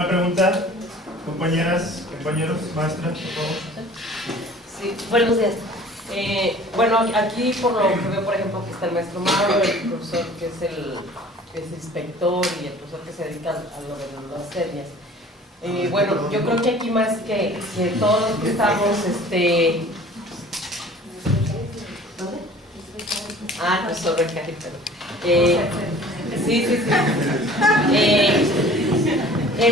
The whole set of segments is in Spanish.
Una pregunta, compañeras, compañeros, maestra, por favor. Sí, buenos días. Bueno, aquí por lo que veo, por ejemplo, que está el maestro Mauro, el profesor que es inspector y el profesor que se dedica a lo de las series. Bueno, yo creo que aquí más que todos los que estamos, ¿dónde? Ah, pues sobre el cajito. Sí.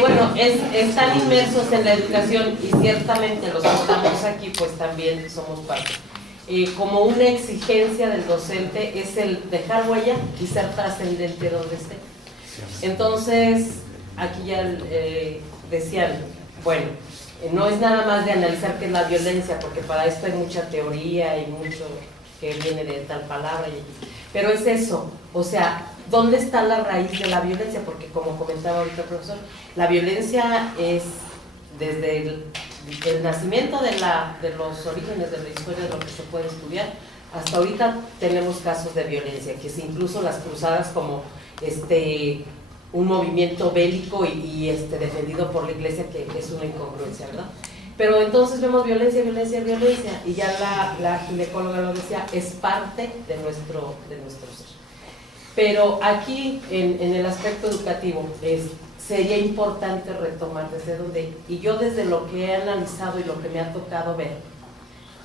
Bueno, están inmersos en la educación y ciertamente los que estamos aquí pues también somos parte. Como una exigencia del docente es el dejar huella y ser trascendente donde esté. Entonces, aquí ya decían, bueno, no es nada más de analizar qué es la violencia, porque para esto hay mucha teoría y mucho que viene de tal palabra, pero es eso, o sea, ¿dónde está la raíz de la violencia? Porque como comentaba ahorita el profesor, la violencia es desde el nacimiento de los orígenes de la historia de lo que se puede estudiar, hasta ahorita tenemos casos de violencia, que es incluso las cruzadas como un movimiento bélico y defendido por la iglesia, que es una incongruencia, ¿verdad? Pero entonces vemos violencia, y ya la ginecóloga lo decía, es parte de nuestro ser. Pero aquí, en el aspecto educativo, sería importante retomar desde donde, y yo desde lo que he analizado y lo que me ha tocado ver,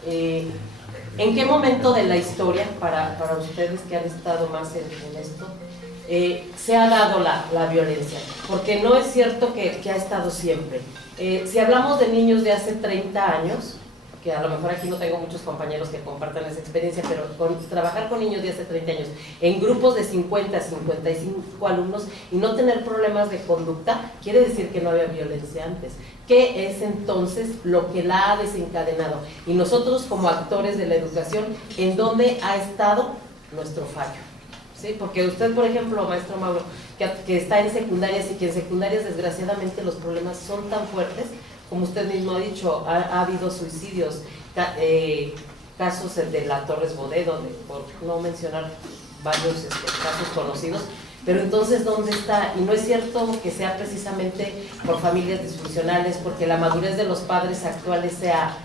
¿en qué momento de la historia, para ustedes que han estado más en esto, se ha dado la violencia? Porque no es cierto que ha estado siempre. Si hablamos de niños de hace 30 años, que a lo mejor aquí no tengo muchos compañeros que compartan esa experiencia, pero trabajar con niños de hace 30 años, en grupos de 50 a 55 alumnos y no tener problemas de conducta, quiere decir que no había violencia antes. ¿Qué es entonces lo que la ha desencadenado? Y nosotros como actores de la educación, ¿en dónde ha estado nuestro fallo? ¿Sí? Porque usted, por ejemplo, maestro Mauro, que está en secundarias y que en secundarias desgraciadamente los problemas son tan fuertes, como usted mismo ha dicho, ha habido suicidios, casos de la Torres Bodet, por no mencionar varios casos conocidos, pero entonces ¿dónde está? Y no es cierto que sea precisamente por familias disfuncionales, porque la madurez de los padres actuales sea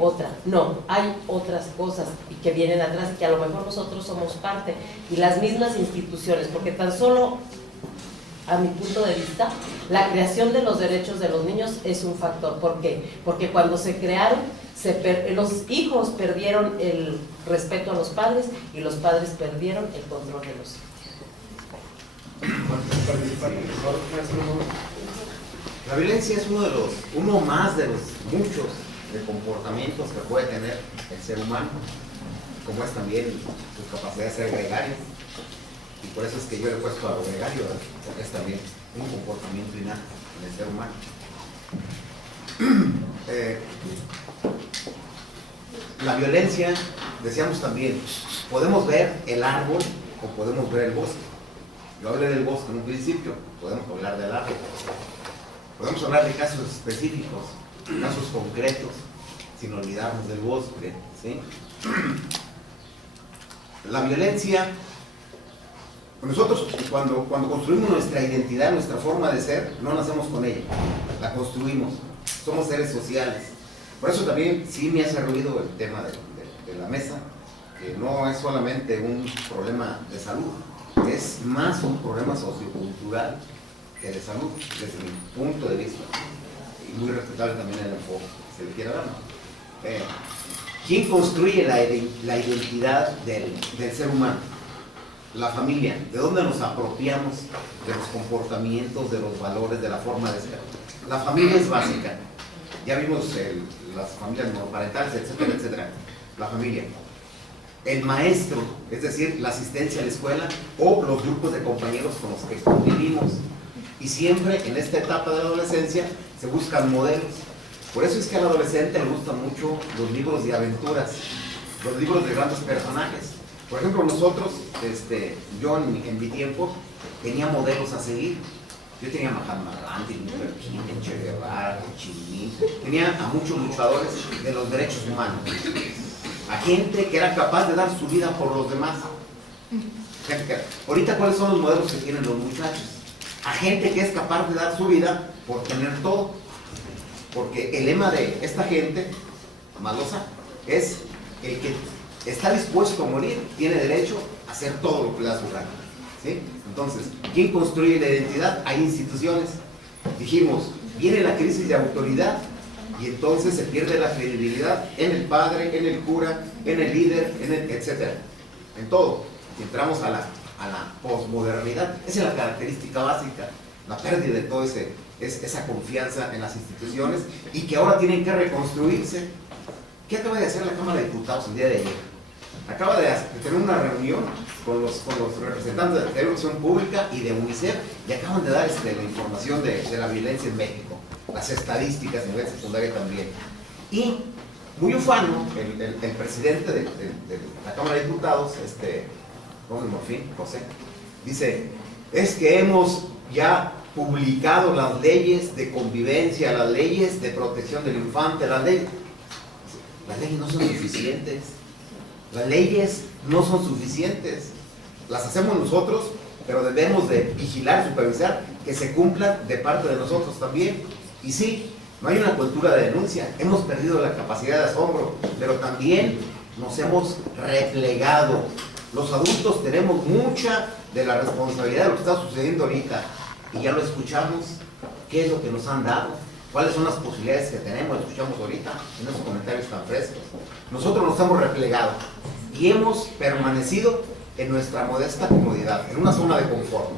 otra. No, hay otras cosas y que vienen atrás y que a lo mejor nosotros somos parte, y las mismas instituciones, porque tan solo, a mi punto de vista, la creación de los derechos de los niños es un factor. ¿Por qué? Porque cuando se crearon, los hijos perdieron el respeto a los padres y los padres perdieron el control de los hijos. La violencia es uno más de los muchos de comportamientos que puede tener el ser humano, como es también su capacidad de ser gregario. Y por eso es que yo le he puesto a lo gregario, porque es también un comportamiento innato en el ser humano. La violencia, decíamos también, podemos ver el árbol o podemos ver el bosque. Yo hablé del bosque en un principio, podemos hablar del árbol. Podemos hablar de casos específicos, casos concretos, sin olvidarnos del bosque, ¿sí? La violencia, nosotros cuando construimos nuestra identidad, nuestra forma de ser, no nacemos con ella, la construimos, somos seres sociales. Por eso también sí me hace ruido el tema de la mesa, que no es solamente un problema de salud, es más un problema sociocultural que de salud, desde mi punto de vista, y muy respetable también el enfoque que se le quiera dar. ¿Quién construye la identidad del ser humano? La familia. ¿De dónde nos apropiamos de los comportamientos, de los valores, de la forma de ser? La familia es básica. Ya vimos las familias monoparentales, etcétera, etcétera. La familia. El maestro, es decir, la asistencia a la escuela o los grupos de compañeros con los que convivimos. Y siempre en esta etapa de la adolescencia se buscan modelos. Por eso es que al adolescente le gustan mucho los libros de aventuras, los libros de grandes personajes. Por ejemplo, nosotros, yo en mi tiempo tenía modelos a seguir. Yo tenía a Mahatma Gandhi, Luther King, Che Guevara, Chi Minh. Tenía a muchos luchadores de los derechos humanos, a gente que era capaz de dar su vida por los demás. Ahorita, ¿cuáles son los modelos que tienen los muchachos? a gente que es capaz de dar su vida por tener todo. Porque el lema de esta gente malosa es: el que está dispuesto a morir tiene derecho a hacer todo lo que le da su gana, ¿sí? Entonces, ¿quién construye la identidad? Hay instituciones. Dijimos, viene la crisis de autoridad y entonces se pierde la credibilidad en el padre, en el cura, en el líder, etcétera, en todo. Y entramos a la posmodernidad. Esa es la característica básica, la pérdida de toda esa confianza en las instituciones, y que ahora tienen que reconstruirse. ¿Qué acaba de hacer la Cámara de Diputados el día de ayer? Acaba de tener una reunión con los representantes de la Televisión Pública y de UNICEF, y acaban de dar la información de la violencia en México, las estadísticas a nivel secundario también. Y muy ufano, el presidente de la Cámara de Diputados, José, dice: es que hemos ya publicado las leyes de convivencia, las leyes de protección del infante, las leyes no son suficientes. Las leyes no son suficientes. Las hacemos nosotros, pero debemos de vigilar, supervisar que se cumplan de parte de nosotros también. Y sí, no hay una cultura de denuncia, hemos perdido la capacidad de asombro, pero también nos hemos replegado. Los adultos tenemos mucha de la responsabilidad de lo que está sucediendo ahorita, y ya lo escuchamos. ¿Qué es lo que nos han dado? ¿Cuáles son las posibilidades que tenemos? Lo escuchamos ahorita en esos comentarios tan frescos. Nosotros nos hemos replegado y hemos permanecido en nuestra modesta comodidad, en una zona de confort.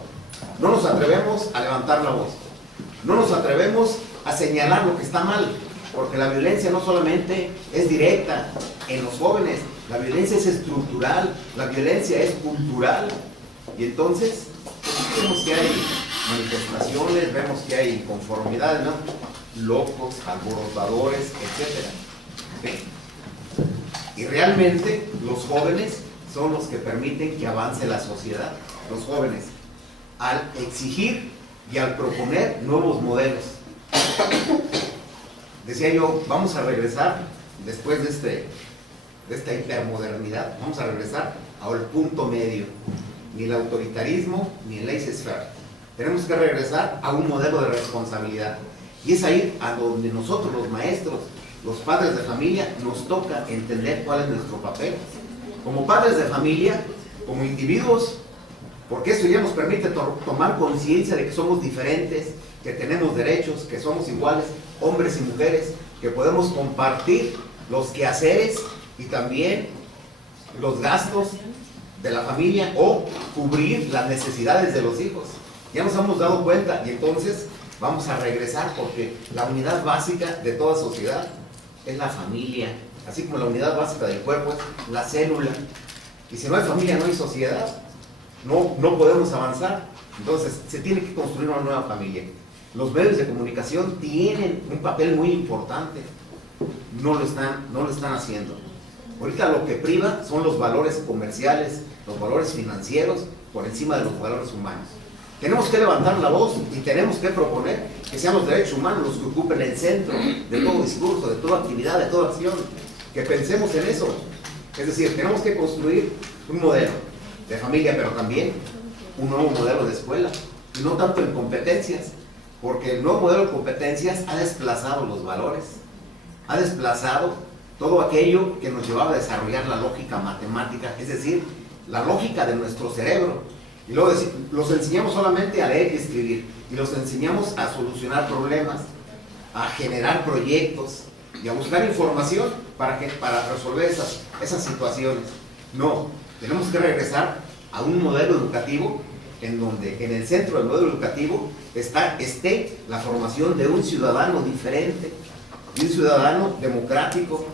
No nos atrevemos a levantar la voz, no nos atrevemos a señalar lo que está mal, porque la violencia no solamente es directa en los jóvenes, la violencia es estructural, la violencia es cultural. Y entonces vemos que hay manifestaciones, vemos que hay inconformidades, ¿no? Locos, alborotadores, etcétera. ¿Sí? Y realmente los jóvenes son los que permiten que avance la sociedad. Los jóvenes, al exigir y al proponer nuevos modelos. Decía yo, vamos a regresar, después de esta hipermodernidad, vamos a regresar al punto medio. Ni el autoritarismo, ni el laissez-faire. Tenemos que regresar a un modelo de responsabilidad. Y es ahí a donde nosotros, los maestros, los padres de familia, nos toca entender cuál es nuestro papel. Como padres de familia, como individuos, porque eso ya nos permite tomar conciencia de que somos diferentes, que tenemos derechos, que somos iguales, hombres y mujeres, que podemos compartir los quehaceres y también los gastos de la familia o cubrir las necesidades de los hijos. Ya nos hemos dado cuenta y entonces vamos a regresar, porque la unidad básica de toda sociedad es la familia, así como la unidad básica del cuerpo es la célula. Y si no hay familia, no hay sociedad, no podemos avanzar. Entonces se tiene que construir una nueva familia. Los medios de comunicación tienen un papel muy importante, no lo están haciendo. Ahorita lo que priva son los valores comerciales, los valores financieros, por encima de los valores humanos. Tenemos que levantar la voz y tenemos que proponer que sean los derechos humanos los que ocupen el centro de todo discurso, de toda actividad, de toda acción. Que pensemos en eso. Es decir, tenemos que construir un modelo de familia, pero también un nuevo modelo de escuela. Y no tanto en competencias, porque el nuevo modelo de competencias ha desplazado los valores, ha desplazado todo aquello que nos llevaba a desarrollar la lógica matemática, es decir, la lógica de nuestro cerebro. Y luego los enseñamos solamente a leer y escribir, y los enseñamos a solucionar problemas, a generar proyectos y a buscar información para resolver esas situaciones. No, tenemos que regresar a un modelo educativo en donde en el centro del modelo educativo esté la formación de un ciudadano diferente, de un ciudadano democrático,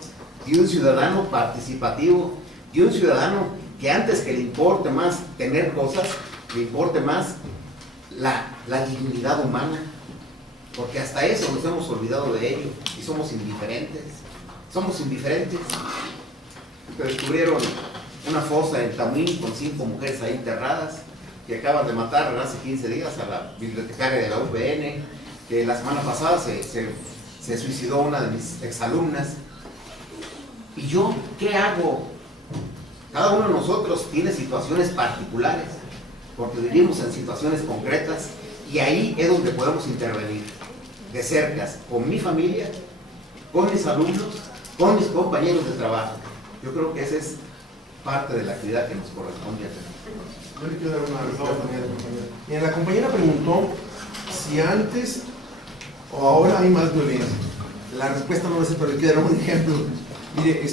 de un ciudadano participativo, de un ciudadano que antes que le importe más tener cosas, le importe más la dignidad humana, porque hasta eso nos hemos olvidado de ello y somos indiferentes. Somos indiferentes. Descubrieron una fosa en Tamuín con 5 mujeres ahí enterradas, que acaban de matar hace 15 días a la bibliotecaria de la UPN, que la semana pasada se suicidó una de mis exalumnas. ¿Y yo qué hago? Cada uno de nosotros tiene situaciones particulares, porque vivimos en situaciones concretas Y ahí es donde podemos intervenir de cerca, con mi familia, con mis alumnos, con mis compañeros de trabajo. Yo creo que esa es parte de la actividad que nos corresponde hacer. Yo le quiero dar una respuesta también a la compañera. Mira, la compañera preguntó si antes o ahora hay más violencia. La respuesta no es esa, pero le quiero dar un ejemplo. Mire,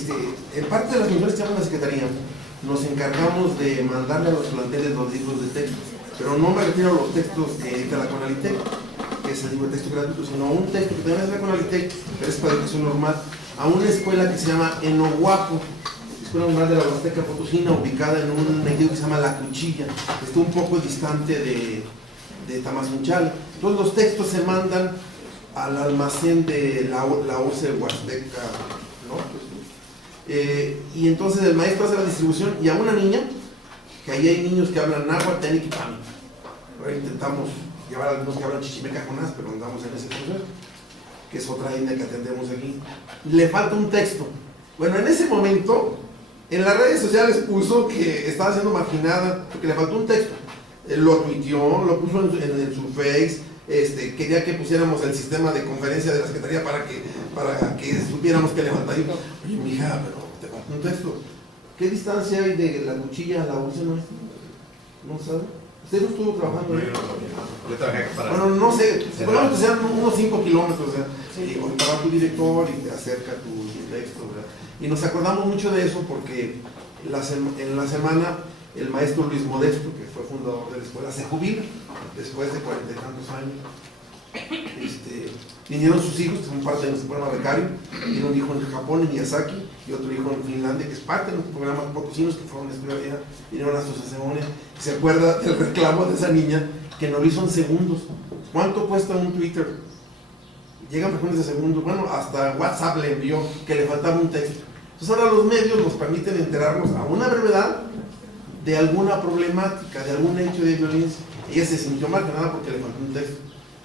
en parte de las funciones que llama la Secretaría, nos encargamos de mandarle a los planteles los libros de texto, pero no me refiero a los textos que edita la Conalitec, que es el libro de texto gratuito, sino a un texto que también es de la Conalitec, pero es para educación normal, a una escuela que se llama Enohuaco, Escuela Normal de la Huasteca Potosina, ubicada en un ejido que se llama La Cuchilla, que está un poco distante de Tamazunchal. Entonces los textos se mandan al almacén de la UCE Huasteca, ¿no? Y entonces el maestro hace la distribución, y a una niña, que ahí hay niños que hablan náhuatl, técnico y pami. Ahora intentamos llevar a algunos que hablan chichimeca jonás, pero andamos en ese proceso, que es otra línea que atendemos aquí. Le falta un texto. Bueno, en ese momento, en las redes sociales puso que estaba siendo marginada porque le faltó un texto. Lo tuiteó, lo puso en su Face, quería que pusiéramos el sistema de conferencia de la Secretaría para que supiéramos que le faltaba. Oye, mija, pero te faltó un texto. ¿Qué distancia hay de La Cuchilla a la UCE? ¿No sabe? ¿Usted no estuvo trabajando ahí? Yo trabajé para... Bueno, no sé, supongamos que sean unos 5 kilómetros, o sea, y hoy va tu director y te acerca tu texto, ¿verdad? Y nos acordamos mucho de eso porque en la semana el maestro Luis Modesto, que fue fundador de la escuela, se jubila después de 40 y tantos años. Vinieron sus hijos, que son parte de nuestro programa becario, tiene un hijo en Japón, en Miyazaki, y otro hijo en Finlandia, que es parte de nuestro programa potosinos, que fueron a estudiar allá, vinieron a sus ceremonias, y se acuerda del reclamo de esa niña, que no lo hizo en segundos. ¿Cuánto cuesta un Twitter? Llegan fracciones de segundos, bueno, hasta WhatsApp le envió que le faltaba un texto. Entonces ahora los medios nos permiten enterarnos a una brevedad de alguna problemática, de algún hecho de violencia. Ella se sintió mal que nada porque le faltó un texto.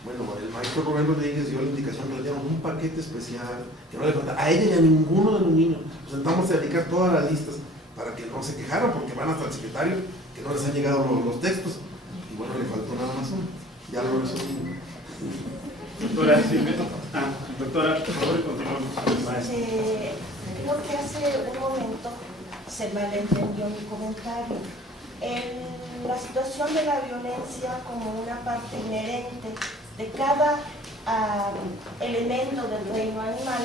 Bueno, el maestro Rubén Rodríguez dio la indicación que le dieron un paquete especial, que no le faltaba a ella y a ninguno de los niños. Nos sentamos a dedicar todas las listas para que no se quejaran, porque van hasta el secretario, que no les han llegado los textos. Y bueno, le faltó nada más uno. Ya lo resolvimos. Doctora Silvia. Doctora, por favor, continuamos. Creo que hace un momento se malentendió mi comentario. La situación de la violencia como una parte inherente de cada elemento del reino animal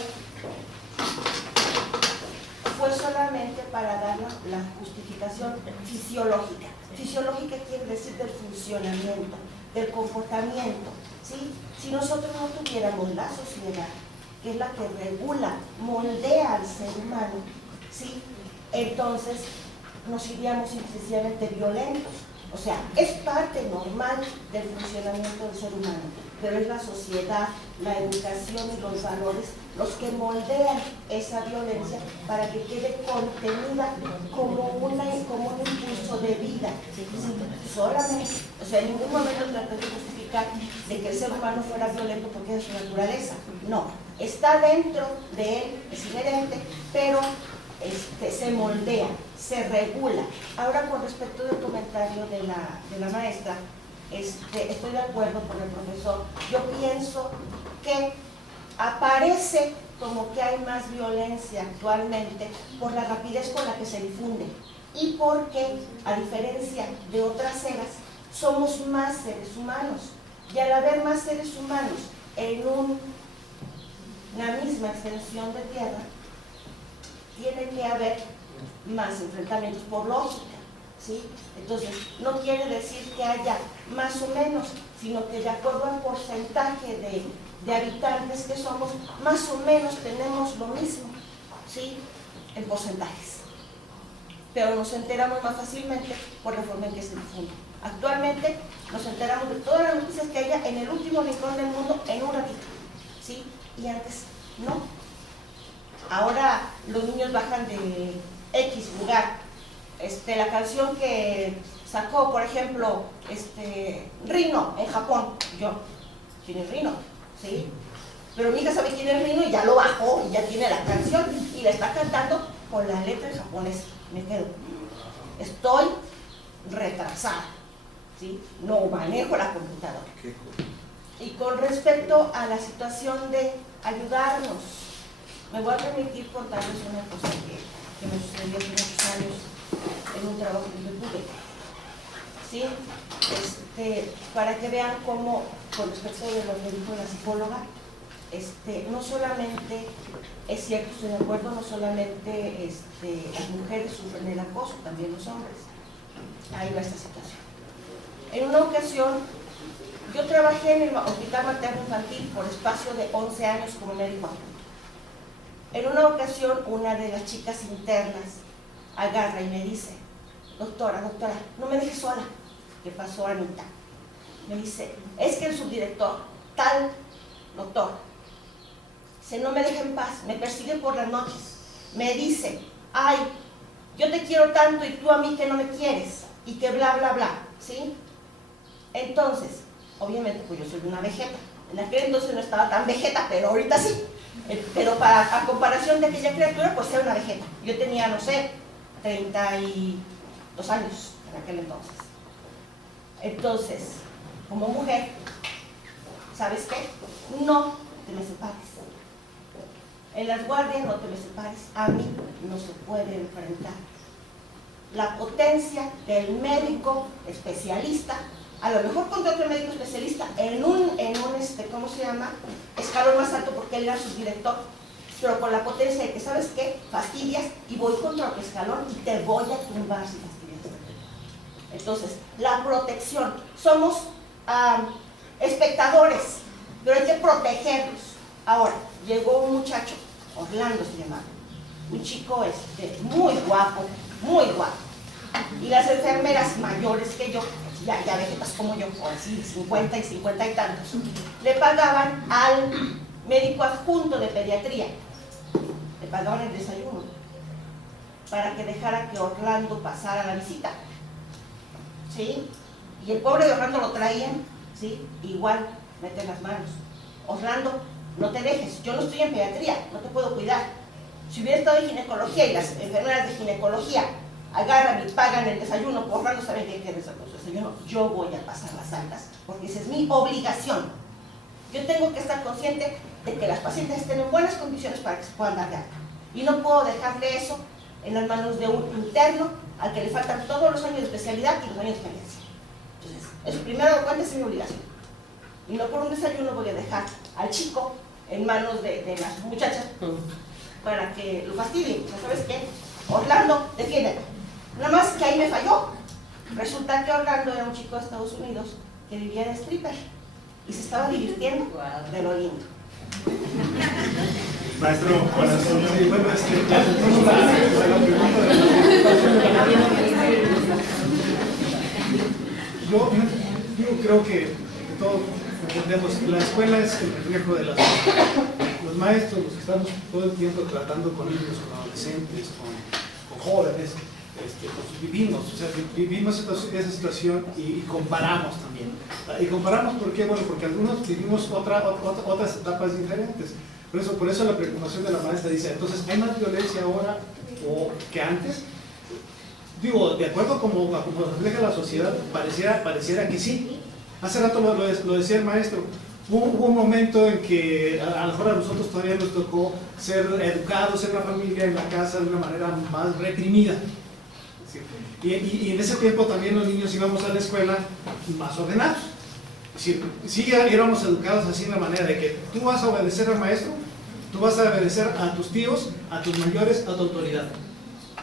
fue solamente para dar la justificación fisiológica. Fisiológica quiere decir del funcionamiento, del comportamiento, ¿sí? Si nosotros no tuviéramos la sociedad, que es la que regula, moldea al ser humano, ¿sí? Entonces nos iríamos excesivamente violentos. O sea, es parte normal del funcionamiento del ser humano, pero es la sociedad, la educación y los valores los que moldean esa violencia para que quede contenida como un impulso de vida. ¿Sí? Solamente, o sea, en ningún momento traté de justificar de que el ser humano fuera violento porque es su naturaleza. No, está dentro de él, es inherente, pero se moldea, se regula. Ahora, con respecto del comentario de la maestra, estoy de acuerdo con el profesor. Yo pienso que aparece como que hay más violencia actualmente por la rapidez con la que se difunde y porque, a diferencia de otras eras, somos más seres humanos, y al haber más seres humanos en una misma extensión de tierra, tiene que haber más enfrentamientos por lógica, ¿sí? Entonces, no quiere decir que haya más o menos, sino que de acuerdo al porcentaje de habitantes que somos, más o menos tenemos lo mismo, ¿sí? En porcentajes. Pero nos enteramos más fácilmente por la forma en que se difunde. Actualmente nos enteramos de todas las noticias que haya en el último rincón del mundo en un ratito, ¿sí? Y antes no. Ahora los niños bajan de X lugar. La canción que sacó, por ejemplo, Rino en Japón. Yo, ¿quién es Rino? ¿Sí? Pero mi hija sabe quién es Rino y ya lo bajó y ya tiene la canción y la está cantando con la letra en japonés. Me quedo. Estoy retrasada. ¿sí? No manejo la computadora. Y con respecto a la situación de ayudarnos, me voy a permitir contarles una cosa que me sucedió hace muchos años en un trabajo que yo tuve. ¿Sí? Para que vean cómo, con respecto de lo que dijo la psicóloga, no solamente, es cierto, estoy de acuerdo, no solamente las mujeres sufren el acoso, también los hombres. Ahí va esta situación. En una ocasión, yo trabajé en el Hospital Materno Infantil por espacio de 11 años como médico adjunto. En una ocasión, una de las chicas internas agarra y me dice: doctora, no me dejes sola. ¿Qué pasó, Anita? Me dice: es que el subdirector, tal doctor, no me deja en paz, me persigue por las noches, me dice: ay, yo te quiero tanto y tú a mí que no me quieres, y que bla, bla, bla, ¿sí? Entonces, obviamente, pues yo soy una vegeta. En aquel entonces no estaba tan vegeta, pero ahorita sí. Pero a comparación de aquella criatura, pues era una vegeta. Yo tenía, no sé, 32 años en aquel entonces. Entonces, como mujer, ¿sabes qué? No te me separes. En las guardias no te me separes. A mí no se puede enfrentar la potencia del médico especialista, a lo mejor contra otro médico especialista en un ¿cómo se llama? Escalón más alto, porque él era subdirector, pero con la potencia de que, ¿sabes qué? Fastidias y voy contra otro escalón y te voy a tumbar si fastidias. Entonces, la protección, somos espectadores, pero hay que protegerlos. Ahora, llegó un muchacho, Orlando se llamaba, un chico muy guapo, y las enfermeras mayores que yo, ya vegetas como yo, o así, 50 y 50 y tantos, le pagaban al médico adjunto de pediatría, le pagaban el desayuno, para que dejara que Orlando pasara la visita, ¿sí? Y el pobre de Orlando lo traían, ¿sí? Igual, mete las manos: Orlando, no te dejes, yo no estoy en pediatría, no te puedo cuidar. Si hubiera estado en ginecología y las enfermeras de ginecología agarran y pagan el desayuno, por Orlando saben que hay que hacer su desayuno, yo voy a pasar las altas, porque esa es mi obligación. Yo tengo que estar consciente de que las pacientes estén en buenas condiciones para que se puedan dar de alta. Y no puedo dejarle eso en las manos de un interno al que le faltan todos los años de especialidad y los años de experiencia. Entonces, eso primero de cuenta es mi obligación. Y no por un desayuno voy a dejar al chico en manos de las muchachas para que lo fastidien. ¿Sabes qué? Orlando, defiéndete. Nada más que ahí me falló. Resulta que Orlando era un chico de Estados Unidos que vivía de stripper y se estaba divirtiendo de lo lindo. Maestro, para la yo creo que todos entendemos, la escuela es el reflejo de la sociedad. Los maestros, los que estamos todo el tiempo tratando con niños, con adolescentes, con jóvenes, pues vivimos esa situación y comparamos también. Y comparamos, ¿por qué? Bueno, porque algunos vivimos otras etapas diferentes. Por eso la preocupación de la maestra dice: entonces, ¿hay más violencia ahora que antes? Digo, de acuerdo como refleja la sociedad, pareciera que sí. Hace rato lo decía el maestro. Hubo un momento en que a lo mejor a nosotros todavía nos tocó ser educados en la familia, en la casa, de una manera más reprimida. ¿Sí? Y en ese tiempo también los niños íbamos a la escuela más ordenados. Sí éramos educados así, en la manera de que tú vas a obedecer al maestro, tú vas a obedecer a tus tíos, a tus mayores, a tu autoridad.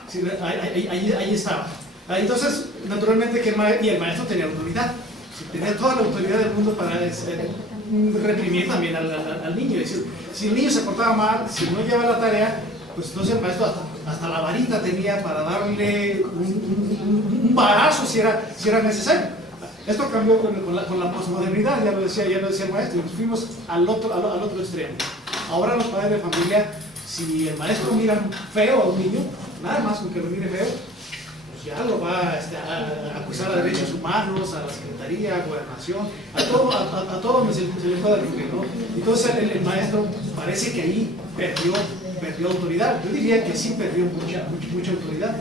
¿Sí? Ahí estaba. Entonces, naturalmente, y el maestro tenía autoridad. ¿Sí? Tenía toda la autoridad del mundo para reprimir también al niño. Es decir, si el niño se portaba mal, si no llevaba la tarea, pues entonces el maestro hasta la varita tenía para darle un barazo si era necesario. Esto cambió con la posmodernidad, ya lo decía el maestro, y nos fuimos al otro extremo. Ahora los padres de familia, si el maestro mira feo a un niño, nada más con que lo mire feo, pues ya lo va a acusar a derechos humanos, a la Secretaría, a Gobernación, a todo donde se le pueda referir, ¿no? Entonces el maestro parece que ahí perdió autoridad. Yo diría que sí perdió mucha autoridad.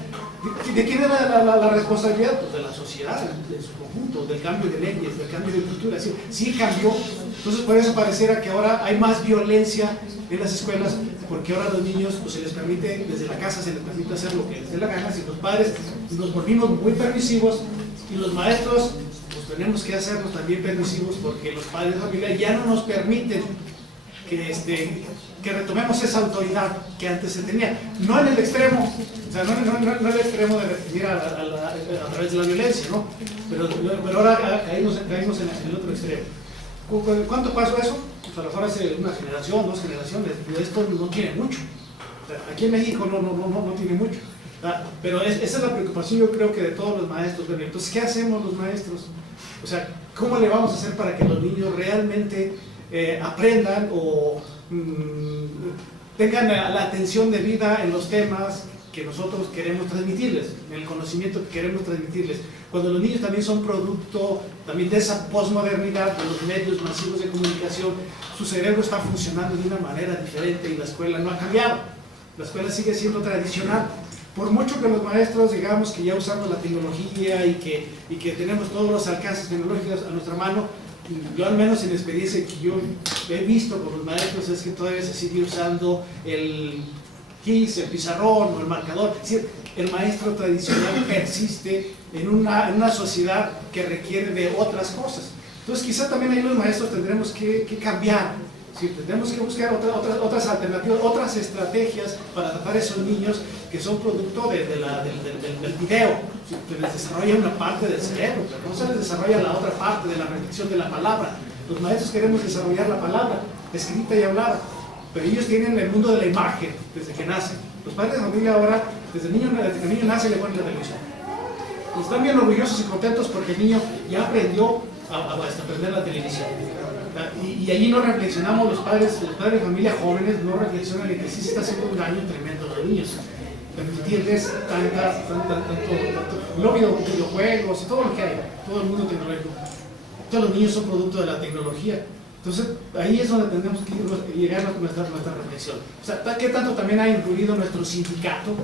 ¿De quién es la responsabilidad? Pues de la sociedad, de su conjunto, del cambio de leyes, del cambio de cultura. Sí cambió. Entonces por eso pareciera que ahora hay más violencia en las escuelas, porque ahora a los niños pues, se les permite, desde la casa se les permite hacer lo que les dé la gana. Si los padres nos volvimos muy permisivos y los maestros pues tenemos que hacernos también permisivos, porque los padres de familia ya no nos permiten que retomemos esa autoridad que antes se tenía, no en el extremo, o sea, no el extremo de reprimir a través de la violencia, ¿no? Pero ahora caímos en el otro extremo. ¿Cuánto pasó eso? Pues a lo mejor hace una generación, 2 generaciones, pero esto no tiene mucho. O sea, aquí en México no tiene mucho. Pero esa es la preocupación, yo creo que de todos los maestros. Entonces, ¿qué hacemos los maestros? O sea, ¿cómo le vamos a hacer para que los niños realmente aprendan o tengan la atención debida en los temas que nosotros queremos transmitirles, en el conocimiento que queremos transmitirles? Cuando los niños también son producto también de esa posmodernidad, de los medios masivos de comunicación, su cerebro está funcionando de una manera diferente y la escuela no ha cambiado. La escuela sigue siendo tradicional. Por mucho que los maestros digamos que ya usamos la tecnología y que tenemos todos los alcances tecnológicos a nuestra mano, yo al menos en la experiencia que yo he visto con los maestros es que todavía se sigue usando el GIS, el pizarrón o el marcador. Es decir, el maestro tradicional persiste en una sociedad que requiere de otras cosas. Entonces quizá también ahí los maestros tendremos que cambiar. Sí, tendremos que buscar otras alternativas, otras estrategias para tratar a esos niños que son producto del video. Sí, que les desarrolla una parte del cerebro, pero no se les desarrolla la otra parte de la reflexión de la palabra. Los maestros queremos desarrollar la palabra, escrita y hablada, pero ellos tienen el mundo de la imagen desde que nacen. Los padres de familia ahora, desde que el niño nace, le ponen la televisión. Y están bien orgullosos y contentos porque el niño ya aprendió a aprender la televisión. Y allí no reflexionamos, los padres de familia jóvenes no reflexionan en que sí se está haciendo un daño tremendo a los niños. Permitirles tanto videojuegos y todo lo que hay, todo el mundo tecnológico. Todos los niños son producto de la tecnología. Entonces, ahí es donde tenemos que llegar a nuestra reflexión. O sea, ¿qué tanto también ha influido nuestro sindicato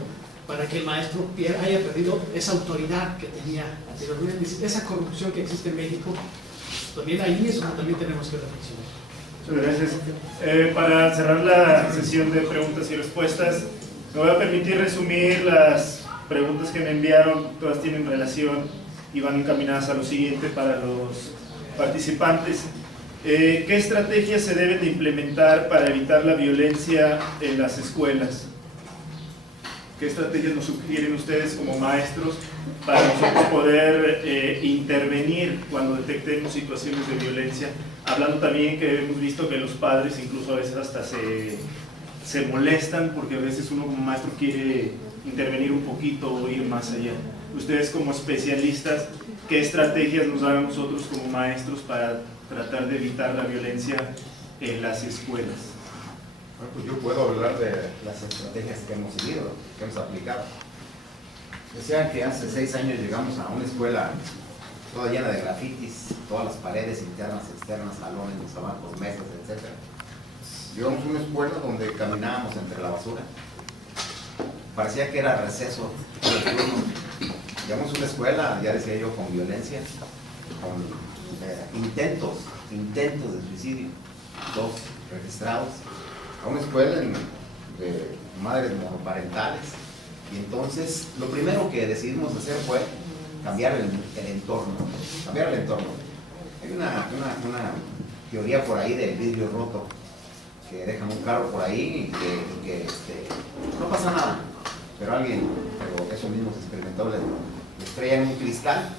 para que el maestro haya perdido esa autoridad que tenía anteriormente, esa corrupción que existe en México? También ahí es donde también tenemos que reflexionar. Muchas gracias. Para cerrar la sesión de preguntas y respuestas, me voy a permitir resumir las preguntas que me enviaron. Todas tienen relación y van encaminadas a lo siguiente para los participantes. ¿Qué estrategias se deben de implementar para evitar la violencia en las escuelas? ¿Qué estrategias nos sugieren ustedes como maestros para nosotros poder intervenir cuando detectemos situaciones de violencia? Hablando también que hemos visto que los padres incluso a veces hasta se molestan porque a veces uno como maestro quiere intervenir un poquito o ir más allá. Ustedes como especialistas, ¿qué estrategias nos dan a nosotros como maestros para tratar de evitar la violencia en las escuelas? Bueno, pues yo puedo hablar de las estrategias que hemos seguido, que hemos aplicado. Decían que hace 6 años llegamos a una escuela toda llena de grafitis, todas las paredes internas, externas, salones, los abanicos, mesas, etc. Llegamos a una escuela donde caminábamos entre la basura. Parecía que era receso. Llegamos a una escuela, ya decía yo, con violencia, con intentos de suicidio, 2 registrados, a una escuela de madres monoparentales. Y entonces lo primero que decidimos hacer fue cambiar el entorno. Hay una teoría por ahí del vidrio roto, que dejan un carro por ahí y que no pasa nada, pero eso mismo se experimentó, le estrellan un cristal,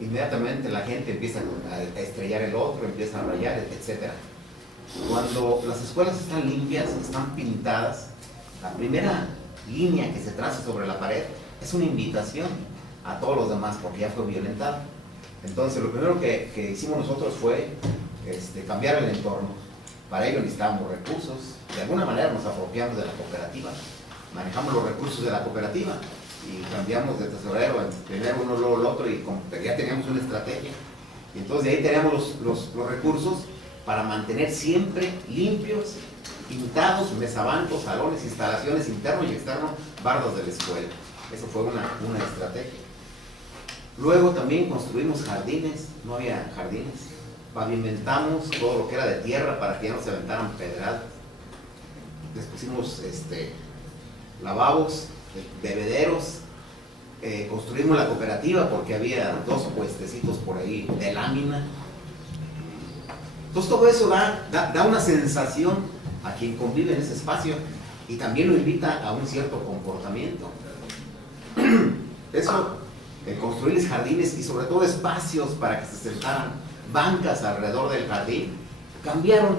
inmediatamente la gente empieza a estrellar el otro, empieza a rayar, etc. Cuando las escuelas están limpias, están pintadas, la primera línea que se traza sobre la pared es una invitación a todos los demás porque ya fue violentado. Entonces lo primero que hicimos nosotros fue cambiar el entorno. Para ello necesitábamos recursos, de alguna manera nos apropiamos de la cooperativa, manejamos los recursos de la cooperativa y cambiamos de tesorero, primero uno, luego el otro, y ya teníamos una estrategia. Y entonces de ahí teníamos los recursos para mantener siempre limpios, pintados, mesabancos, salones, instalaciones internos y externos, bardas de la escuela. Eso fue una estrategia. Luego también construimos jardines, no había jardines. Pavimentamos todo lo que era de tierra para que ya no se aventaran pedradas. Les pusimos lavabos, bebederos. Construimos la cooperativa porque había 2 puestecitos por ahí de lámina. Entonces todo eso da una sensación a quien convive en ese espacio y también lo invita a un cierto comportamiento. Eso, construirles jardines y sobre todo espacios para que se sentaran, bancas alrededor del jardín, cambiaron.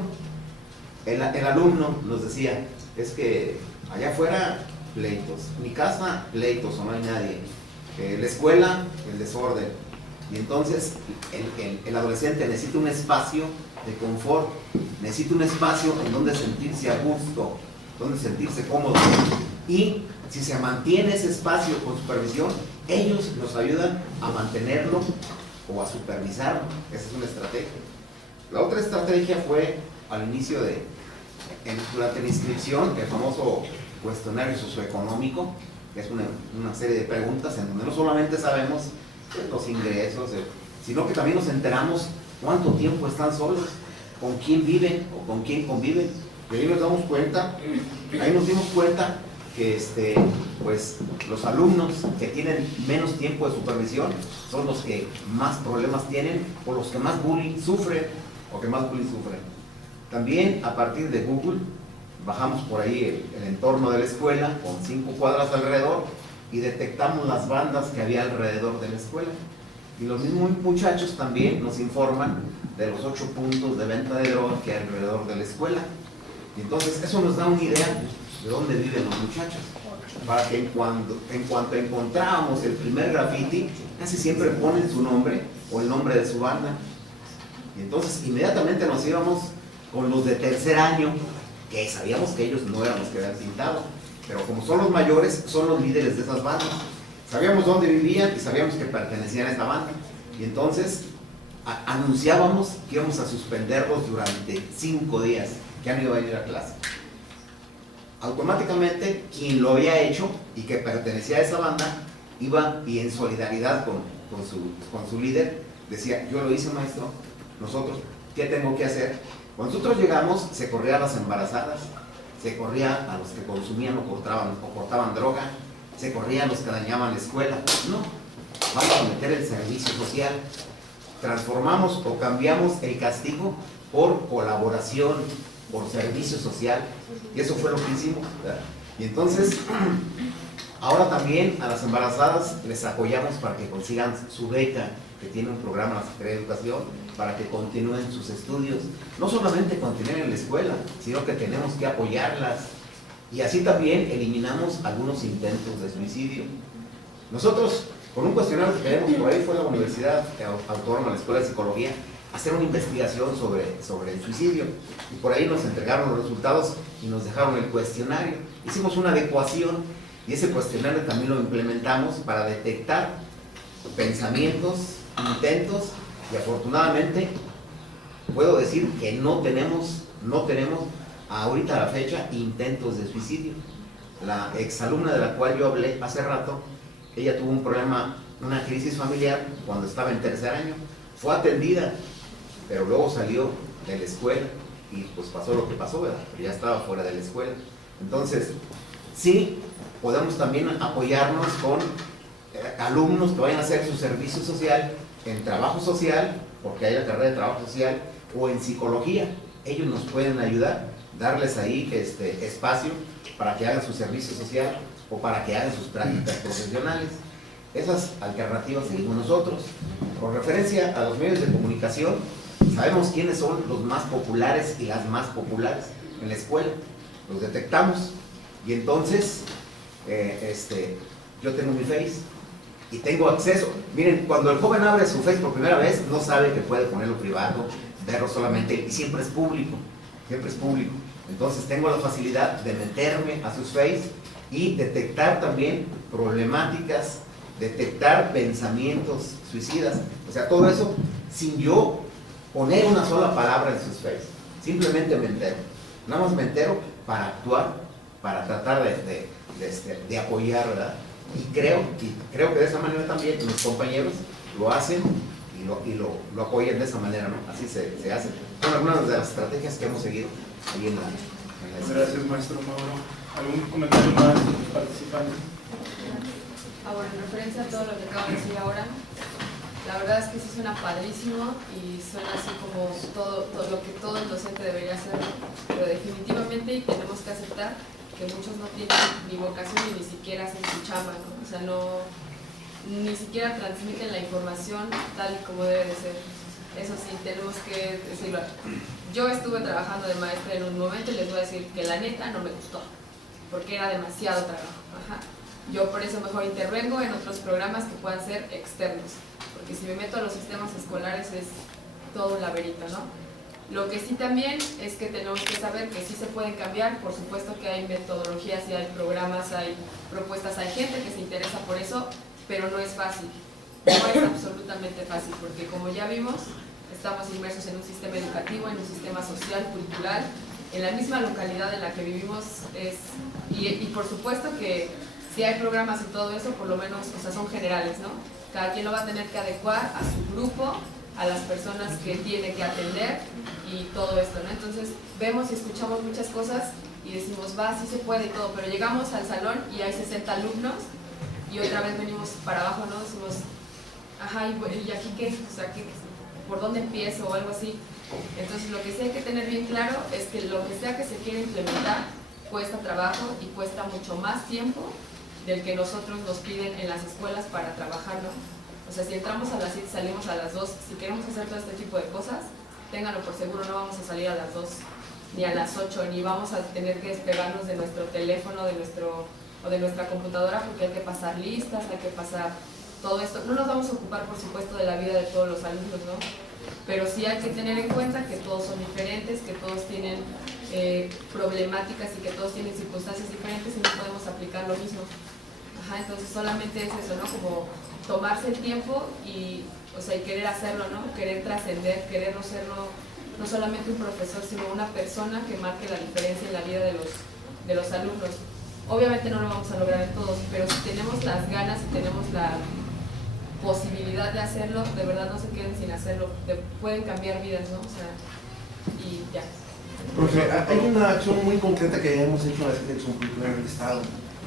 El alumno nos decía, es que allá afuera pleitos, mi casa pleitos o no hay nadie, la escuela el desorden, y entonces el adolescente necesita un espacio de confort, necesita un espacio en donde sentirse a gusto, donde sentirse cómodo, y si se mantiene ese espacio con supervisión, ellos nos ayudan a mantenerlo o a supervisarlo. Esa es una estrategia. La otra estrategia fue al inicio durante la inscripción, el famoso cuestionario socioeconómico, que es una serie de preguntas en donde no solamente sabemos los ingresos, sino que también nos enteramos cuánto tiempo están solos, con quién viven o con quién conviven. Y ahí nos dimos cuenta que pues los alumnos que tienen menos tiempo de supervisión son los que más problemas tienen o los que más bullying sufren También a partir de Google bajamos por ahí el entorno de la escuela con 5 cuadras alrededor y detectamos las bandas que había alrededor de la escuela. Y los mismos muchachos también nos informan de los 8 puntos de venta de droga que hay alrededor de la escuela. Y entonces eso nos da una idea de dónde viven los muchachos. Para que en cuanto encontrábamos el primer graffiti, casi siempre ponen su nombre o el nombre de su banda. Y entonces inmediatamente nos íbamos con los de tercer año, que sabíamos que ellos no eran los que habían pintado, pero como son los mayores, son los líderes de esas bandas. Sabíamos dónde vivían y sabíamos que pertenecían a esta banda. Y entonces anunciábamos que íbamos a suspenderlos durante 5 días, que ya no iba a ir a clase. Automáticamente, quien lo había hecho y que pertenecía a esa banda, iba y en solidaridad con su líder, decía, yo lo hice, maestro, nosotros, ¿qué tengo que hacer? Cuando nosotros llegamos, se corría a las embarazadas, se corría a los que consumían o portaban droga, se corría a los que dañaban la escuela. No, vamos a meter el servicio social. Transformamos o cambiamos el castigo por colaboración, por servicio social, y eso fue lo que hicimos, ¿verdad? Y entonces, ahora también a las embarazadas les apoyamos para que consigan su beca, que tiene un programa de la Secretaría de Educación, para que continúen sus estudios. No solamente continúen en la escuela, sino que tenemos que apoyarlas. Y así también eliminamos algunos intentos de suicidio. Nosotros, con un cuestionario que tenemos por ahí, fue la Universidad Autónoma, la Escuela de Psicología, hacer una investigación sobre el suicidio. Y por ahí nos entregaron los resultados y nos dejaron el cuestionario. Hicimos una adecuación y ese cuestionario también lo implementamos para detectar pensamientos, intentos, y afortunadamente puedo decir que no tenemos ahorita a la fecha intentos de suicidio. La exalumna de la cual yo hablé hace rato, ella tuvo un problema, una crisis familiar cuando estaba en tercer año, fue atendida, pero luego salió de la escuela y pues pasó lo que pasó, ¿verdad? Pero ya estaba fuera de la escuela. Entonces, sí, podemos también apoyarnos con alumnos que vayan a hacer su servicio social en trabajo social, porque hay la carrera de trabajo social, o en psicología. Ellos nos pueden ayudar, darles ahí espacio para que hagan su servicio social o para que hagan sus prácticas profesionales. Esas alternativas seguimos nosotros. Con referencia a los medios de comunicación, sabemos quiénes son los más populares y las más populares en la escuela. Los detectamos y entonces yo tengo mi Face y tengo acceso. Miren, cuando el joven abre su Face por primera vez, no sabe que puede ponerlo privado, verlo solamente, y siempre es público, siempre es público. Entonces tengo la facilidad de meterme a sus Face y detectar también problemáticas, detectar pensamientos suicidas. O sea, todo eso sin yo poner una sola palabra en sus Face. Simplemente me entero. Nada más me entero para actuar, para tratar de apoyar, ¿verdad? Y creo que de esa manera también los compañeros lo hacen y lo apoyan de esa manera, ¿no? Así se hace. Son algunas de las estrategias que hemos seguido ahí en la escuela. Gracias, maestro Mauro. ¿Algún comentario más de los participantes? Ahora, en referencia a todo lo que acabo de decir ahora, la verdad es que sí suena padrísimo y suena así como todo lo que todo el docente debería hacer, pero definitivamente tenemos que aceptar que muchos no tienen ni vocación ni siquiera hacen su chamba, ¿no? O sea, ni siquiera transmiten la información tal y como debe de ser. Eso sí, tenemos que decirlo. Yo estuve trabajando de maestra en un momento y les voy a decir que la neta no me gustó, porque era demasiado trabajo. Ajá. Yo por eso mejor intervengo en otros programas que puedan ser externos, porque si me meto a los sistemas escolares es todo un laberinto, ¿no? Lo que sí también es que tenemos que saber que sí se pueden cambiar, por supuesto que hay metodologías y hay programas, hay propuestas, hay gente que se interesa por eso, pero no es fácil, no es absolutamente fácil, porque como ya vimos, estamos inmersos en un sistema educativo, en un sistema social, cultural, en la misma localidad en la que vivimos, y por supuesto que si hay programas y todo eso, por lo menos, o sea, son generales, ¿no? Cada quien lo va a tener que adecuar a su grupo, a las personas que tiene que atender y todo esto, ¿no? Entonces, vemos y escuchamos muchas cosas y decimos, va, sí se puede y todo, pero llegamos al salón y hay 60 alumnos y otra vez venimos para abajo, ¿no? Decimos, ajá, ¿y aquí qué? O sea, ¿por dónde empiezo? O algo así. Entonces, lo que sí hay que tener bien claro es que lo que sea que se quiera implementar cuesta trabajo y cuesta mucho más tiempo del que nosotros nos piden en las escuelas para trabajarlo. O sea, si entramos a las 7 salimos a las 2, si queremos hacer todo este tipo de cosas, ténganlo por seguro, no vamos a salir a las 2 ni a las 8, ni vamos a tener que despegarnos de nuestro teléfono o de nuestra computadora, porque hay que pasar listas, hay que pasar todo esto. No nos vamos a ocupar, por supuesto, de la vida de todos los alumnos, ¿no? Pero sí hay que tener en cuenta que todos son diferentes, que todos tienen problemáticas y que todos tienen circunstancias diferentes y no podemos aplicar lo mismo. Ajá, entonces solamente es eso, ¿no? Como tomarse el tiempo y, o sea, y querer hacerlo, ¿no? Querer trascender, querer no ser no solamente un profesor, sino una persona que marque la diferencia en la vida de los alumnos. Obviamente no lo vamos a lograr en todos, pero si tenemos las ganas y tenemos la posibilidad de hacerlo, de verdad no se queden sin hacerlo, pueden cambiar vidas, ¿no? O sea, y ya. Profe, hay una acción muy concreta que hemos hecho en la Secretaría Cultural en el Estado.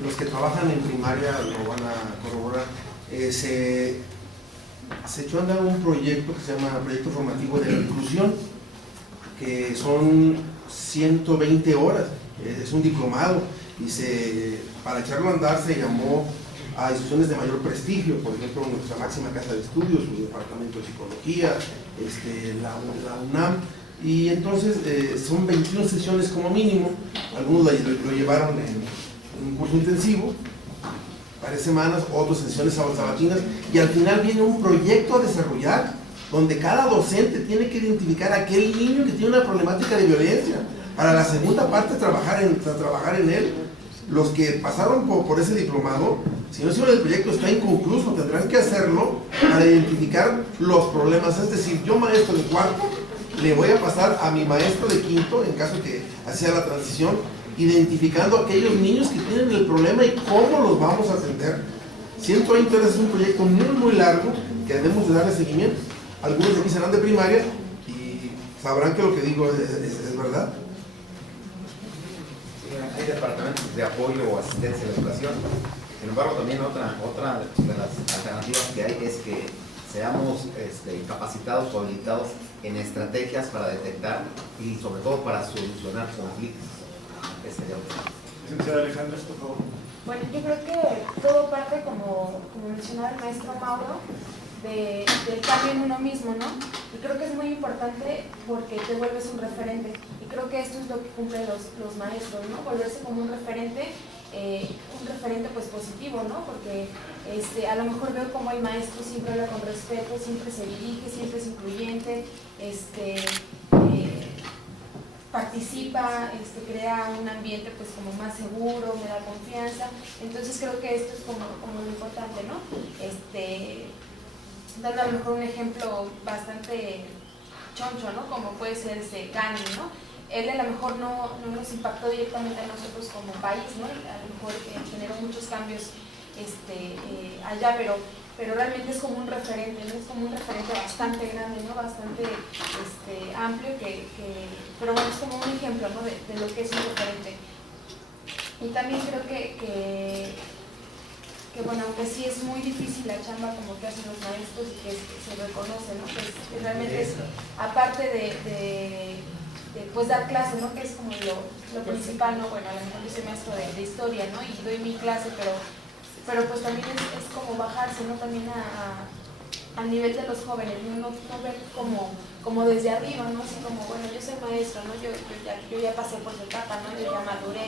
Los que trabajan en primaria lo van a corroborar. Se echó a andar un proyecto que se llama Proyecto Formativo de la Inclusión, que son 120 horas, es un diplomado, y para echarlo a andar se llamó a instituciones de mayor prestigio, por ejemplo nuestra máxima casa de estudios, el Departamento de Psicología, la UNAM, y entonces son 21 sesiones como mínimo. Algunos lo llevaron en un curso intensivo, varias semanas, otras sesiones sabatinas, y al final viene un proyecto a desarrollar donde cada docente tiene que identificar a aquel niño que tiene una problemática de violencia. Para la segunda parte trabajar en él. Los que pasaron por ese diplomado, si no hicieron el proyecto, está inconcluso, tendrán que hacerlo para identificar los problemas. Es decir, yo maestro de cuarto le voy a pasar a mi maestro de quinto, en caso que hacía la transición, identificando a aquellos niños que tienen el problema y cómo los vamos a atender. 120 horas es un proyecto muy largo que debemos de darle seguimiento. Algunos de aquí serán de primaria y sabrán que lo que digo es verdad. Hay departamentos de apoyo o asistencia a la educación. Sin embargo, también otra de las alternativas que hay es que seamos capacitados o habilitados en estrategias para detectar y sobre todo para solucionar conflictos. Licenciada Alejandra, por favor. Bueno, yo creo que todo parte, como mencionaba el maestro Mauro, del cambio en uno mismo, ¿no? Y creo que es muy importante porque te vuelves un referente. Y creo que esto es lo que cumplen los maestros, ¿no? Volverse como un referente pues positivo, ¿no? Porque a lo mejor veo como el maestro siempre habla con respeto, siempre se dirige, siempre es incluyente, participa, crea un ambiente pues como más seguro, me da confianza. Entonces creo que esto es como lo importante, ¿no? Dando a lo mejor un ejemplo bastante choncho, ¿no? Como puede ser Gandhi, ¿no? Él a lo mejor no nos impactó directamente a nosotros como país, ¿no? A lo mejor generó muchos cambios allá, pero realmente es como un referente, ¿no? Es como un referente bastante grande, ¿no? Bastante amplio, pero bueno, es como un ejemplo, ¿no? de lo que es un referente. Y también creo que bueno, aunque sí es muy difícil la chamba como que hacen los maestros y que se reconoce, ¿no? Que realmente es, aparte de pues dar clase, ¿no? Que es como lo principal, ¿no? Bueno, a lo mejor yo soy maestro de historia, ¿no? Y doy mi clase, pero pues también es como bajarse, ¿no? También al nivel de los jóvenes, no ver como desde arriba, ¿no? Así como, bueno, yo soy maestro, ¿no? Yo ya pasé por su etapa, ¿no? Yo ya maduré,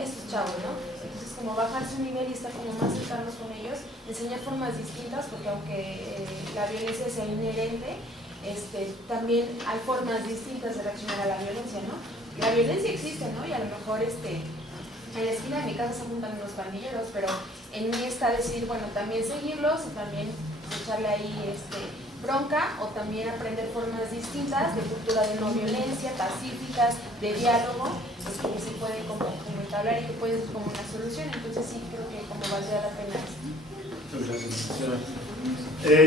estos chavos, ¿no? Entonces como bajarse un nivel y estar como más cercanos con ellos, enseñar formas distintas, porque aunque la violencia sea inherente, también hay formas distintas de reaccionar a la violencia, ¿no? La violencia existe, ¿no? Y a lo mejor en la esquina de mi casa se juntan unos pandilleros, pero en mí está decidir, bueno, también seguirlos y también echarle ahí bronca, o también aprender formas distintas de cultura de no violencia, pacíficas, de diálogo, pues que se puede como entablar y que puede ser como una solución. Entonces sí creo que como valdría la pena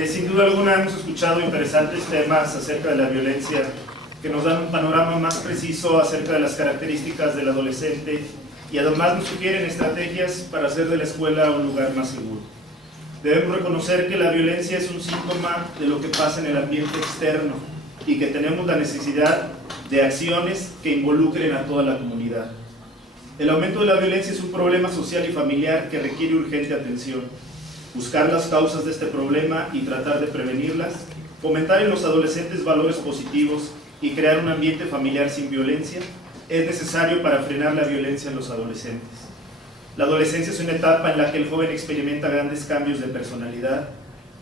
sin duda alguna hemos escuchado interesantes temas acerca de la violencia que nos dan un panorama más preciso acerca de las características del adolescente y además nos sugieren estrategias para hacer de la escuela un lugar más seguro. Debemos reconocer que la violencia es un síntoma de lo que pasa en el ambiente externo y que tenemos la necesidad de acciones que involucren a toda la comunidad. El aumento de la violencia es un problema social y familiar que requiere urgente atención. Buscar las causas de este problema y tratar de prevenirlas, fomentar en los adolescentes valores positivos y crear un ambiente familiar sin violencia es necesario para frenar la violencia en los adolescentes. La adolescencia es una etapa en la que el joven experimenta grandes cambios de personalidad,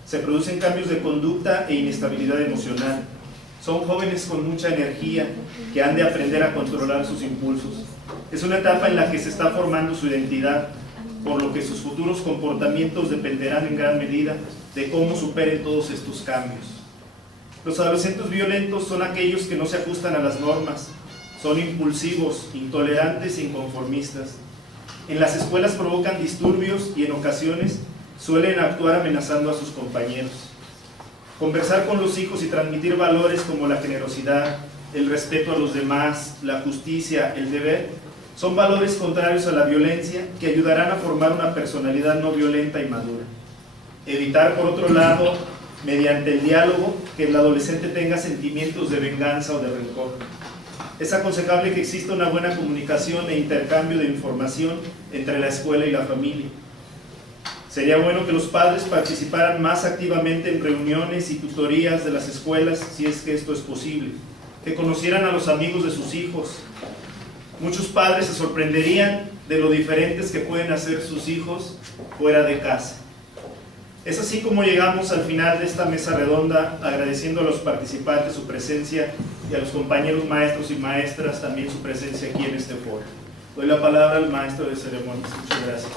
se producen cambios de conducta e inestabilidad emocional. Son jóvenes con mucha energía que han de aprender a controlar sus impulsos. Es una etapa en la que se está formando su identidad, por lo que sus futuros comportamientos dependerán en gran medida de cómo superen todos estos cambios. Los adolescentes violentos son aquellos que no se ajustan a las normas, son impulsivos, intolerantes e inconformistas. En las escuelas provocan disturbios y en ocasiones suelen actuar amenazando a sus compañeros. Conversar con los hijos y transmitir valores como la generosidad, el respeto a los demás, la justicia, el deber, son valores contrarios a la violencia que ayudarán a formar una personalidad no violenta y madura. Evitar, por otro lado, mediante el diálogo, que el adolescente tenga sentimientos de venganza o de rencor. Es aconsejable que exista una buena comunicación e intercambio de información entre la escuela y la familia. Sería bueno que los padres participaran más activamente en reuniones y tutorías de las escuelas, si es que esto es posible, que conocieran a los amigos de sus hijos. Muchos padres se sorprenderían de lo diferentes que pueden hacer sus hijos fuera de casa. Es así como llegamos al final de esta mesa redonda, agradeciendo a los participantes su presencia y a los compañeros maestros y maestras también su presencia aquí en este foro. Doy la palabra al maestro de ceremonias. Muchas gracias.